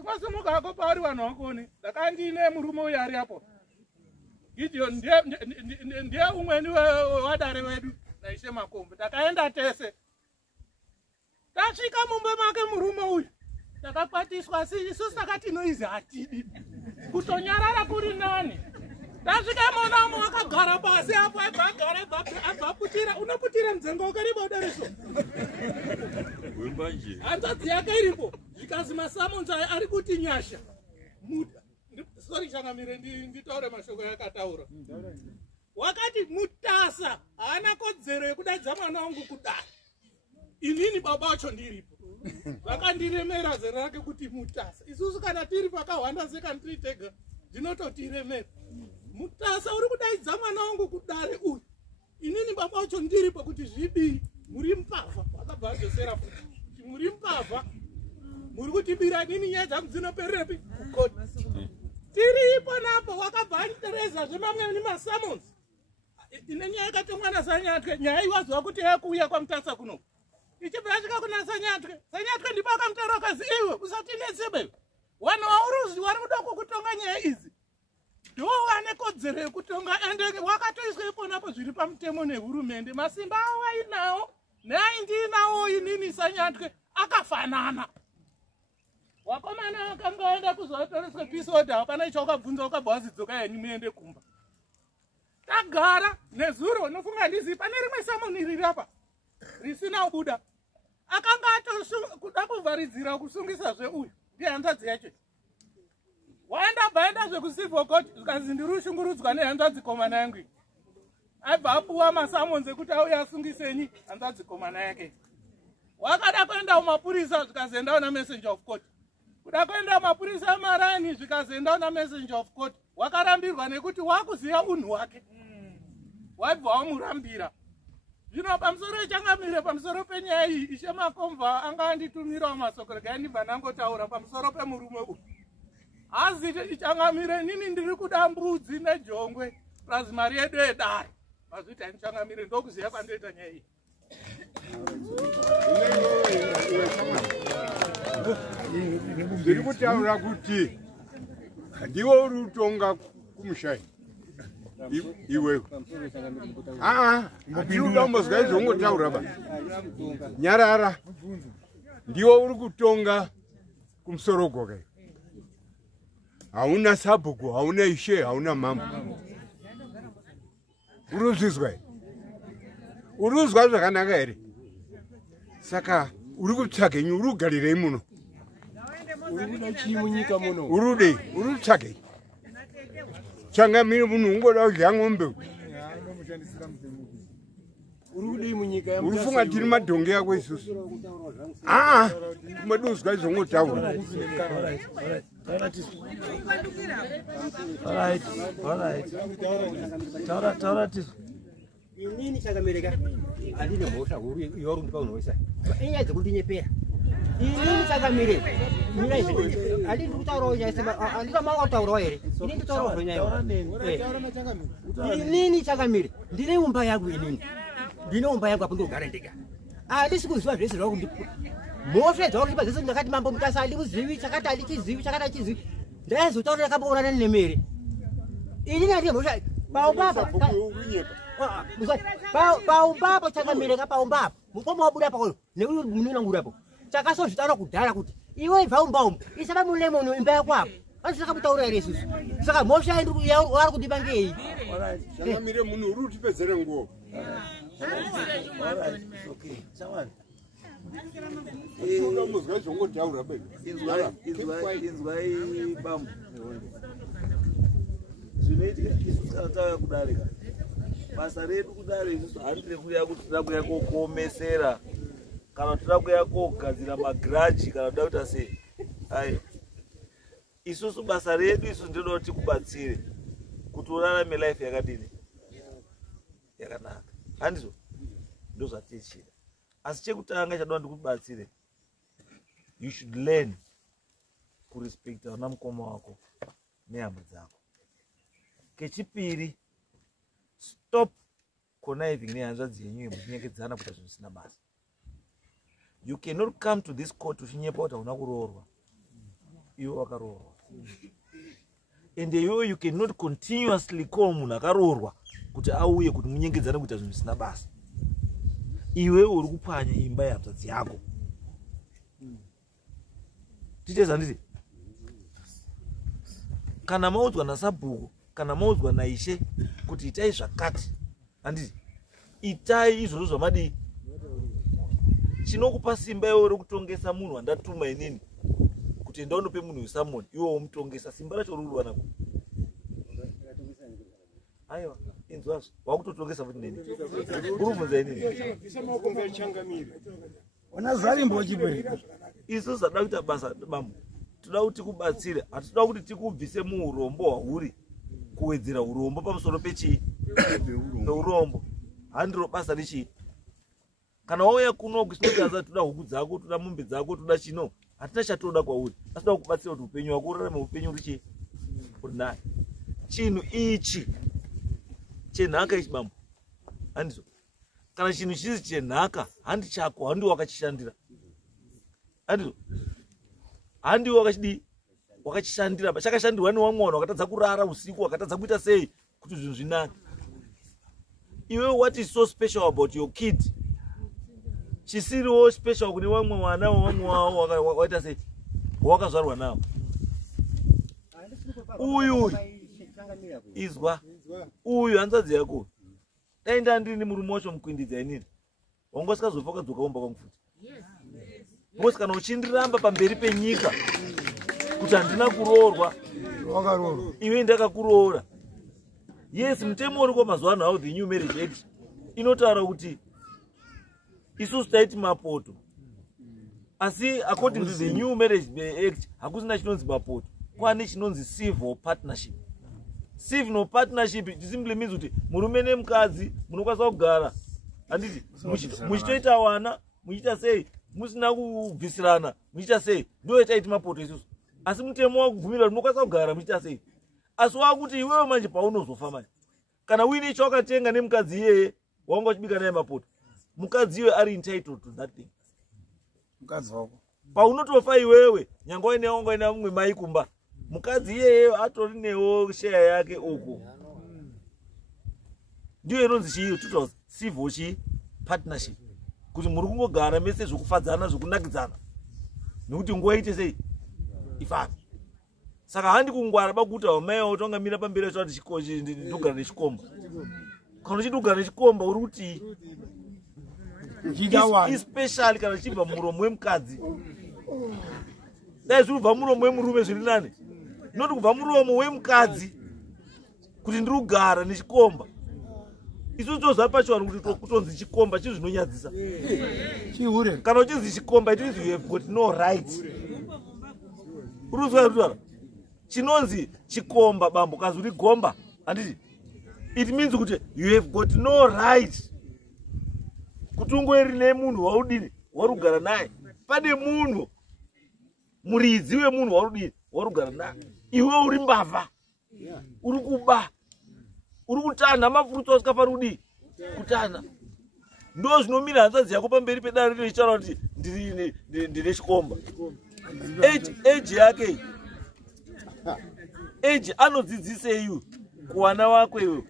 chingosimuka ako pauri vanhu vakoni ndakanga ndiine murume uyu ari apo Gideon ndiye umweni wadare wedu naishe makombo takaenda tese tasvika mumba make murume uyu takakwatiswa asi isusu takati noizi hatidi kutonyarara kuri nani tasvika monamo wakagara pasi apo abvaputira unoputira mdzengo wakariba udareso hanzvadzi yake iripo zvikazi masamonzi ari kuti nyasha sori changamire nditaure mashoko yakataura wakati Mutasa haana kodzero yekudaidza mwana wangu kudare inini baba wacho ndiripo vakandiremera zera rake kuti Mutasa. Isusu kana tiri pakahwanda secondary tega ndinototiremera. Mutasa uri kudaidza mwana wangu kudare uyu. Inini baba wacho ndiri pakuti zvidii muri mpavha wakabva dzosera futi. Muri mpavha muri kutibira nini nyaya dzangu dzinoperepi kukoti. Tiri ipo napo wakabva andireza zvemamwe nemasamons. Ine nyaya yakati mwana Sanyatwe nyaya iwazwa kuti yakuuya kwaMutasa kuno. Ichibva yasvika kuna Sanyatwe. Sanyatwe ndipo akamutaura akazi iwe usatinetsebe. Vanhu vauruzi vari kuda kukutonga nyaya idzi. Ndiwo wane kodzero yekutonga ende wakatoiswa iponapo zviri pamutemo nehurumende. Masimba avo ainawo neaindinawo inini Sanyatwe akafanana. Wakomana wakanga waenda kuzotoreswa peace order hapana chawakabvunza wakabva wazidzoka yenyu muende kumba. Tagara nezuro nofunga ndizi pane rimwe samoni riri apa risina kubuda. Akanga atokuda kuvharidzira kusungisa zveuyu ndihanzvadzi yacho. Waenda bhaenda zvekucivil court zikazi ndiri kushungurudzwa nehanzvadzi komana yangu. Aibva apuwa masamons ekuti auye asungisenyi hanzvadzi komana yake. Wakada kuenda kumapurisa zvikazi endawo namessenger of court. Kuda kuenda mapurisa amarani zvikazi endawo namessenger of court. Wakarambirwa nekuti wakuziya unhu hwake. Waibva wamurambira. Zvino pamusoro ichangamire pamusoro penyaya iyi Ishe Makomva anga anditumirawo masoko regai ndibva ndangotaura pamusoro pemurume uyu. Hazi ichangamire nini ndiri kuda mbudzi nejongwe plus mari yedu yedare. Mazviti hanichangamire ndokuziya kwandoita nyaya iyi. Ndiri kutaura kuti ndiwo uri kutonga kumushai. Iwe. Ndinoda kumbozwa izvongotaura ba. Nyarara. Ndiwo uri kutonga kumusoro goga. Hauna sabhuku, hauna ishe, hauna mama. Uruzvizwa. Uruzwa zvakanaka here. Saka uri kutsvage nyu uri kugarirei muno. Urikuda chii munyika muno? Urudei, uri kutsvage. Changamire munhu ungoda kudya ng'ombe. Urikudei munyika ya Mutasa? Urifunga tiri madhonge yako isusu. Kumaduzwa izvongotaura. Inini chakamereka andine mhosva huru iwaru ndipa unhoisa. Inyaya dzekutinyepera. Inini chakamereka. Mira izvi. Andiri kutaurawo nyaya sema andina manga kutaurawo here. Inini nditaurawo nyaya. Inini chakamire. Ndine umba yangu inini. Ndine umba yangu apo ndogara ndega. Handisi kuziva zvese zvava kundipa. Mhosva dzauripa dzese ndakati mambo Mutasa handikuzivi chakati handichizivi chakati hachizivi. Ndaizotaura ndakamboonana nemere. Inini handine mhosva. Baobaba. Paumbapa chakamereka paumbapa mukoma wabuda pakoyo neuyu munina ngurapo chakasozvitaura kudhara kuti iwe ibva umbaumba isaka mulemoni imba yako apo andisaka mutaura here isusu saka mhosva wari kudipa ngei Changamire munhu uri kutipedzere nguo. Ungamuzwa izvongotaura bebe. Inzwai bambo. Zvinoitika isusu kana tauya kudarika. Basa redu kudare isusu handire kuya kuti tira kuya kokomesera kana tira kuya kogadzira magiraji kana toda kuita sei. Hai. Isusu basa redu isusu ndinoda kuti kubatsire kuti urarame life yakadini yakanaka. Handizvo ndo zvatichira. Asi chekutanga chadoda ndikubatsire. You should learn kurespect vana mukoma wako nehama dzako. Kechipiri, stop conniving nehanzvadzi yenyu muchinyekedzana kuita zvinhu zvisina basa. You cannot come to this court uchinyepa kuti hauna kuroorwa. Iwe wakaroorwa. And you cannot continuously call munhu akaroorwa kuti auye kuti munyengedzane kuita zvinhu zvisina basa. Iwe uri kupwanya imba yehanzvadzi yako. Ticheza nditi? Kana maudzwa nasabhuku kana maudzwa naishe kuti itai zvakati handiti itai izvozvo zvamadi chinokupa simba iwe rekutongesa munhu wandatuma inini kuti enda undope munhu usamoni iwe umutongesa simba racho ruri wanako aiwa inzwazvo wakutotongesa futi nini uri kubvunza inini Isamakomba Changamire Ona zvarimbo chipeleka. Isu sada kuita basa bambo. Toda kuti kubatsire, hatoda kuti tikubvise muurombo hwauri kuwedzera urombo pamusoro pechi peurombo. Handiro basa richi. Kana wauya kuno kusingaza toda huku dzako, toda mombe dzako, toda chino, hatina chatoda kwauri. Asi toda kubatsira kuti upenyu hwako urarame upenyu richi urinai. Chinhu ichi chenhaka ichi bambo. Handizo. Kana chinhu chisi chenhaka, handi chako, handi wakachishandira. Handizo. Handi wakachishandira, chakashandirwa nevamwe vanhu vakatadza kurara usiku, vakatadza kuita sei kuti zvinhu zvinake. Iwe, what is so special about your kid? Chisiriwo special kune vamwe vana vamwe wavo waita sei wakazvarwa navo. Uyu izwa, uyu hanzvadzi yako. Dai ndandini murume wacho mukuindidza inini, wanga usikazofa ukadzoka kumba kwangu futi. Because kana uchindiramba pamberi penyika kuti handina kuroorwa, iwe ndakakuroora. Yes, mutemo uri kwamazuva ano, the new marriage act inotaura kuti isusu taiti mapoto, asi according to the new marriage act hakusina chinonzi mapoto, kwane chinonzi civil partnership. Civil partnership it simply means kuti murume nemukadzi munokwanisa kugara, handiti muchitoita wana, muchiita sei, musina kubvisirana, muchiita sei, ndio taiti mapoto isusu. Asi mutemo wakubvumira munokwanisa kugara muchiita sei. Asi wakuti iwewe manje paunozofa manje, kana uine chawakatenga nemukadzi iyeye wanga uchibika naye mapoto, mukadzi iwe ari entitled to that thing. Mukadzi wako paunotofa iwewe, nyangwe waine wanga ina mumwe mai kumba, mukadzi iyeye atori newo share yake uko. Ndiyo inonzi chiyo tutos civil partnership, kuti muri kungogara mese zvokufadzana zvokunakidzana, nekuti nguva ite sei ifambi. Saka handi kungwara bakuti amai utongamira pamberi chati chikochi ndogara nechikomba. Kana uchidogara nechikomba uri kuti especially kana chibva muromo wemukadzi. Dai zvibva muromo wemurume zviri nani. Noti kubva muromo wemukadzi kuti ndiri kugara nechikomba. Isu tozva pacho kuti kutonzi chikomba chinhu zvinonyadzisa. chihure. Kana uchinzi chikomba it means you have got no right. Uruzwa rutara. Chinonzi chikomba bambo kazuri gomba, handiti. It means kuti you have got no right kuti ungoeri nemunhu waudini warugara naye. Pane munhu muridzi wemunhu warudini warugara naye. Iwe uri mbavha, uri kuba, uri kutanha mafurutsa usikafanira kudii kutanha. Ndo zvinomira hanzvadzi yako pamberi pedare rino ichitaura kuti ndine chikomba. Age yake age anodzidzisei kuwana wako iwewe?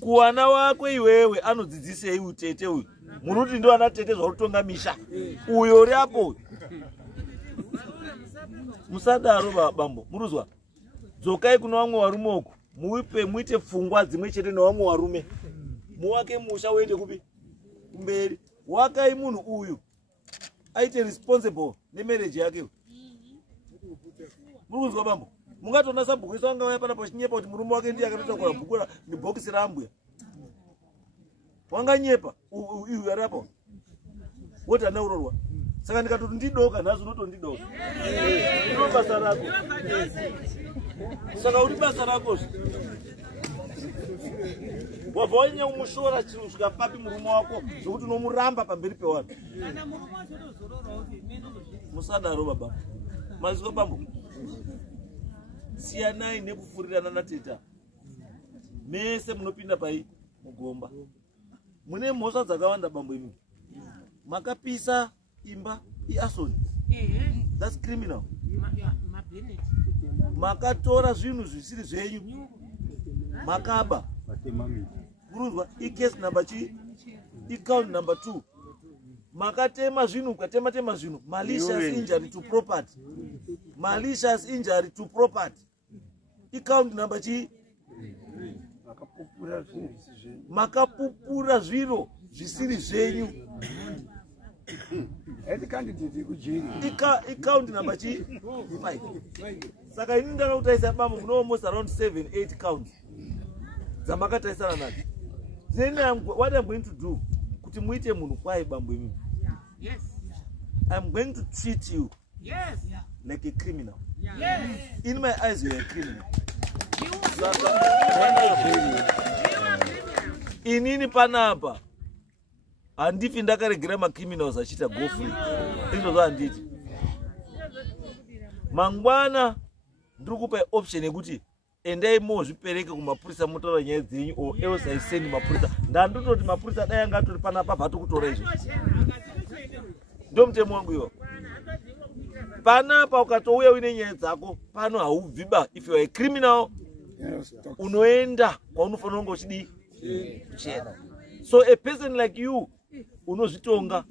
Kuwana wako iwewe anodzidzisei utete uyu? Muruti ndo ana tete zvarutonga misha. Uyo uri apo. Musadaro bambo, muruzwa. Dzokai kuna vamwe varume uku, muite pfungwa dzimwe chete nevamwe varume. Muwake musha uende kupi? Kumberi. Wakai munhu uyu aite responsible nemarriage yake. Muruzwa bambo, mungatona sabhuku isanga waya pana pachinyepa kuti murume wake ndiye akatotakura bhuku nebhokisi rambwe. Wanganyepa uyu ari apo. Woti ana urorwa. Saka ndikatoti ndidoka nazo unotondidoka. Ndiro basa rako. Saka uri basa rako. Wabva wanya umushora chinhu zvikapapi murume wako zvokuti unomuramba pamberi pevanhu. Musadaro baba. Maziko bambo. Siyanai nekufurirana nateta. Mese munopinda pai mugomba. Mune mhosva dzakawanda bambo imi. Makapisa imba iasoni. That's criminal. Makatora zvinhu zvisiri zvenyu. Makaba. Muruzwa case number count number 2. Makatema zvinhu, ukatema zvinhu. Malicious injury to property. Malicious injury to property. Count number makapupura zviro zvisiri zvenyu. Count number 5. Saka ini ndakutaisa bambo muno almost around 7-8 counts. Zamakataisana nadzo. Then what I'm going to do, kuti kuti muite munhu kwai bambo imi. I'm going to treat you like a criminal. In my eyes, you're a criminal. Inini panapa handifi ndakaregera macriminals achita go free. Izvo handiti. Mangwana ndiri kupa option yekuti endai mozvipereke kumapurisa motaura nyaya dzenyu o else aisendi mapurisa. Ndandototi mapurisa dai anga atori panapa vatokutora izvo. Ndo mutemo wangu iwo. Panapa ukatouya uine nyaya dzako pano haubviba. If you are a criminal unoenda kwaunofanira kunge uchidi kuchena. So a person like you unozvitonga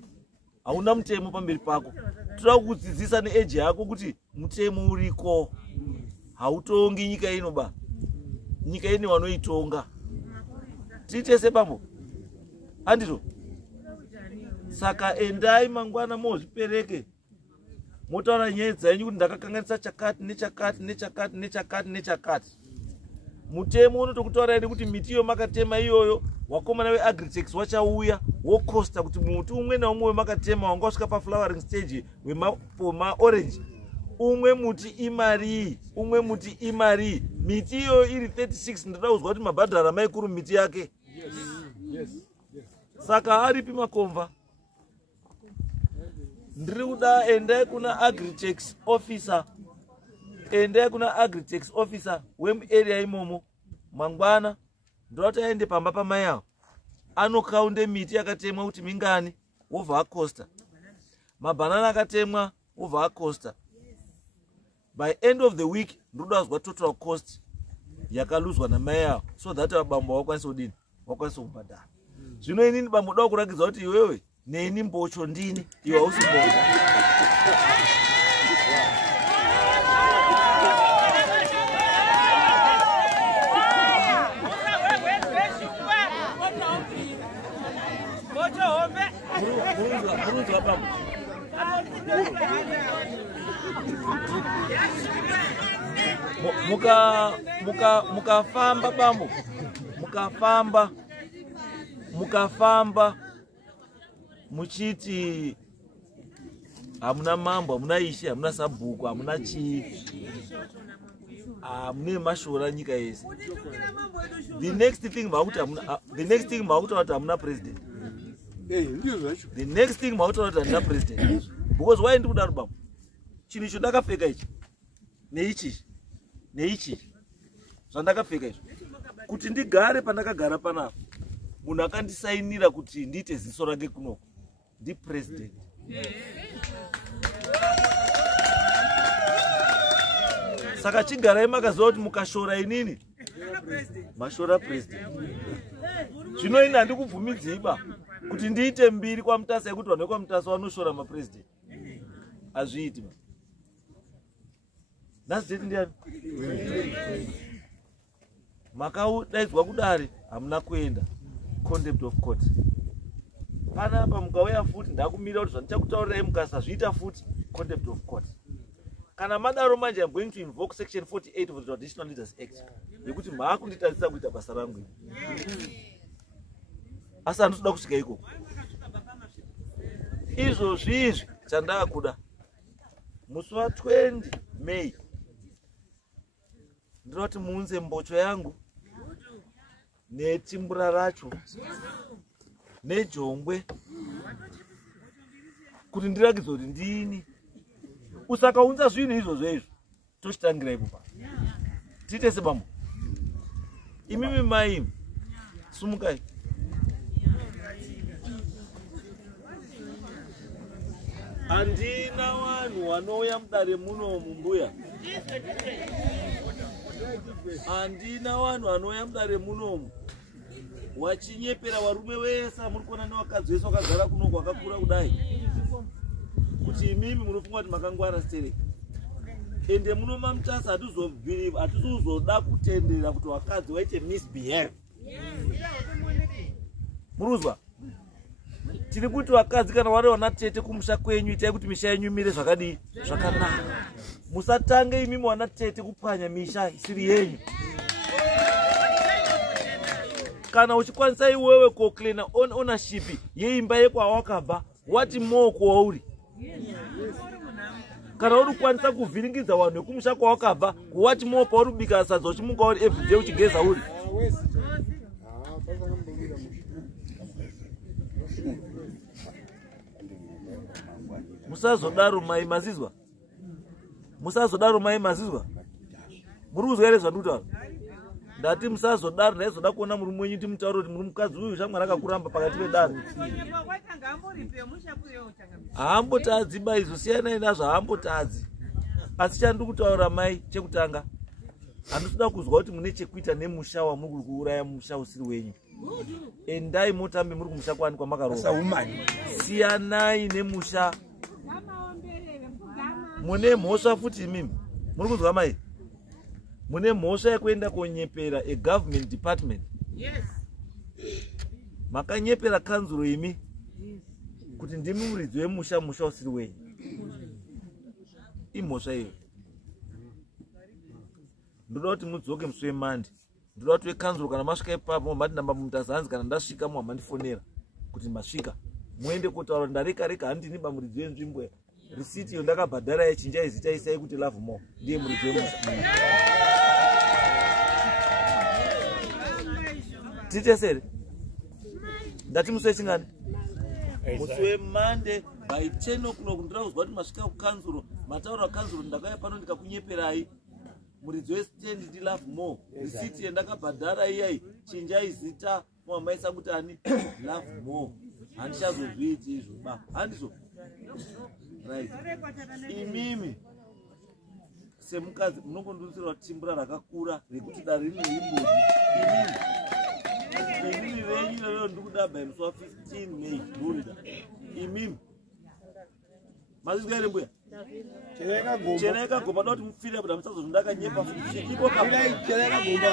hauna mutemo pamberi pako. Toda kukudzidzisa neage yako kuti mutemo uriko. Hautongi nyika ino ba. Nyika ino wanoitonga. Titese bambo. Andito. Saka endai mangwana mozvipereke. Motaura nyaya dzenyu kuti ndakakanganisa chakati nechakati nechakati nechakati nechakati. Mutemo unotokutauraini kuti miti iyo makatema iyoyo wakomana weAgritex wachauya wokosta kuti muti umwe naumwe wemakatema wanga usvika paflowering stage wemaorange umwe muti imari umwe muti imari. Miti iyoyo iri 36 ndoda kuzwa kuti mabhadhara maikuru miti yake. Saka aripi makomva. Ndiri kuda endai kuna Agritex officer. Endai kuna Agritex officer wemuarea imomo mangwana ndoti aende pamba pamai avo anokaunde miti yakatemwa kuti mingani wobva acosta. Mabhanana akatemwa wobva acosta. By end of the week ndoda kuzwa total cost yakaluzwa namai avo so that bambo wakwanisa kudini wakwanisa kubhadhara. Zvino inini bambo ndoda kurakidza kuti iwewe neni mbocho ndini iwe hausi mbocho. Mukafamba bambo, mukafamba muchiti hamuna mambo, hamuna ishi, hamuna sabhuku, hamuna chii, hamune mashora nyika yese. The next thing makuta hamuna president. The next thing makuta hamuna president. Because why ndiri kudaro bambo? Chinhu icho ndakapfeka ichi neichi zvandakapfeka izvo kuti ndigare pandakagara panapa. Munhu akandisainira kuti ndiite ziso rake kunoko ndipresident. Saka chigarai makaziva kuti mukashora inini mashora president. Zvino ini handikubvumidziba kuti ndiite mbiri kwamutasa yekuti vanhu vekwamutasa vanoshora mapresident. Hazviiti ba. Naziti ndiani? Makadaidzwa kudare hamuna kuenda. Contempt of court. Panapa mukauya futi ndakumira kuti zvandichakutaurirai mukasazviita futi contempt of court. Kana madaro manje I'm going to invoke section 48 of the Traditional Leaders Act. Yekuti maakunditadzisa kuita basa rangu. Asi handinoda kusvika ikoko. Izvozvizvi chandaakuda. Musi wa20 May ndinoti muunze mbocho yangu netimbura racho nejongwe kuti ndirakidze kuti ndini. Usakaunza zvinhu izvozvo izvo tochitangira ipopa. Tiite sebambo. Imimi maimi sumukai. Andina vanhu vanouya mudare muno mumbuya. Andina vanhu vanouya mudare munomu wachinyepera varume vese muri kuona nevakadzi vese vakagara kuno kwakakura kudai kuti imimi munofunga kuti makangwara stereki. Ende muno mamutasa hatizozoda kutendera kuti vakadzi vaite misbehave. Muruzwa? Tiri kuti vakadzi kana vari vana tete kumusha kwenyu itai kuti misha yenyu imire zvakadii zvakanaka. Musatange imimi vana tete kupwanya misha isiri yenyu. kana uchikwanisa iwewe kuclaim ownership yeimba yekwawakabva wati moko wauri kana uri kwanisa kuvhiringidza vanhu vekumusha kwawakabva kuwati mo pauri kubika sadza uchimuka uri everyday uchigeza uri musazodaro mai mazizwa musazodaro mai mazizwa muri kuzwa here zvandikutaura ndati musazodaro ndaizoda kuona murume wenyu timutaura kuti muri mukadzi uyu shamwari akakuramba pakati pedare haambotadzi baizo siyanai nazvo haambotadzi asi chandiri kutaura mai chekutanga handisida kuzwa kuti mune chekuita nemusha wamuri kuri kuuraya musha usiri wenyu endai motambe muri kumusha kwani kwamakarova siyanai nemusha mune mhosva futi imimi muri kuzwa mai mune mhosva yekuenda konyepera egovernment department makanyepera kanzuro imi kuti ndimi muridzi wemusha musha usiri wenyu imhosva iyo ndoda kuti mudzoke musi wemande ndoda kuti wekanzuro kana masvika ipapo mati namba mutazanzi kana ndasvika muhamandifonera kuti masvika muende kotaura ndareka reka handini bamuridzi wenzvimbo risiti iyo ndakabhadhara yechinja izita isai kuti love more ndiye muridzi wemusha titesere ndati musi wechingani musi wemande by 10 o'clock ndirauzwa kuti masvika kukanzuro mataura kanzuro ndakauya pano ndikakunyeperai muridzi westand ndi love more risiti yendakabhadhara iyai chinja izita mwamaisa kuti ani love more handichazozviiti izvo ba handizo right imimi semukadzi munongondutsirwa timbura rakakura rekuti dare rine imbodzi imimi venyu lero ndikuda by musi wa15 May Buddha imimi mazizwa here mbuya chereka gomba doti mufire kuti musazozvi ndakanyepa futi ipo chereka gomba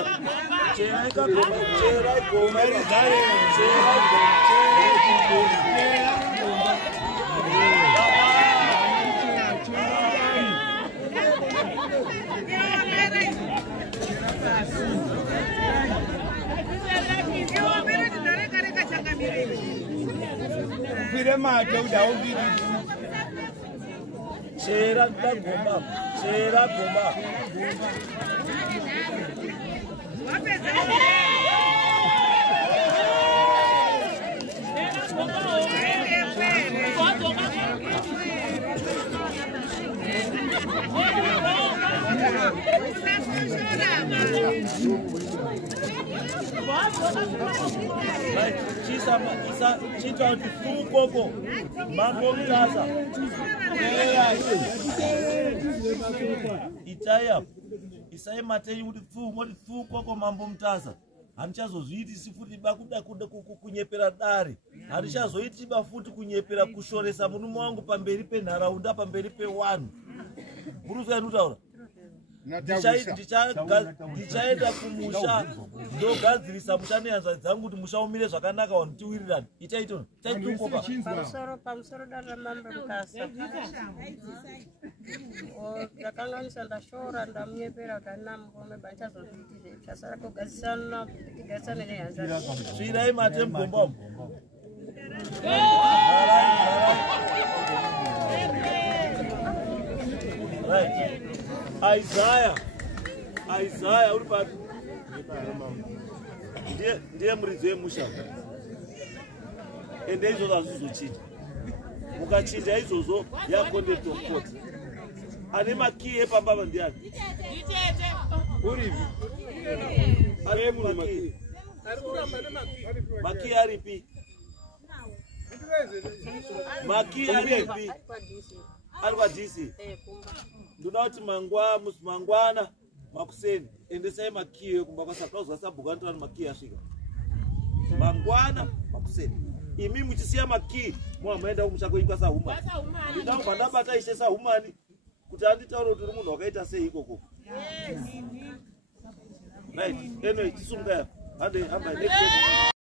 Chera gomba, chera gomba. Chita kuti fukoko mambo mtasa itaya isai matei kuti moti fukoko mambo mtasa handichazozviiti sifuti bakuda kunyepera dare handichazoiti chiba futi kunyepera kushoresa murume wangu pamberi penharaunda pamberi pewanhu muruzwa ndutaura ndichaenda kumusha ndogadzirisa musha nehanzvadzi dzangu kuti musha umire zvakanaka vanhu tiwirirani itaitono taitukopa pamusoro dara mambo mtasa ndakanganisa ndashora ndamunyepera kuti andina murume bandichazozviitizve chasara kugarisana nehanzvadzi svirai mate mugombamu right Isaiah uri pati ndiye muridzi wemusha ende izvozvo hazvizochinja mukachinja izvozvo yaconduct of court ane makii epambava ndiani makii aripi makii aripi ari kwadc ndoda kuti mangwana makuseni endesai makii ekumba kwasakauzwa sabhuku anotora makii asvika mangwana makuseni imi muchisiya makii muhamaenda kumusha kwenyika sahumani ndoda kubva ndabata ishe sahumani kuti anditaure kuti uri munhu wakaita sei ikoko right anyway tisunga hamba next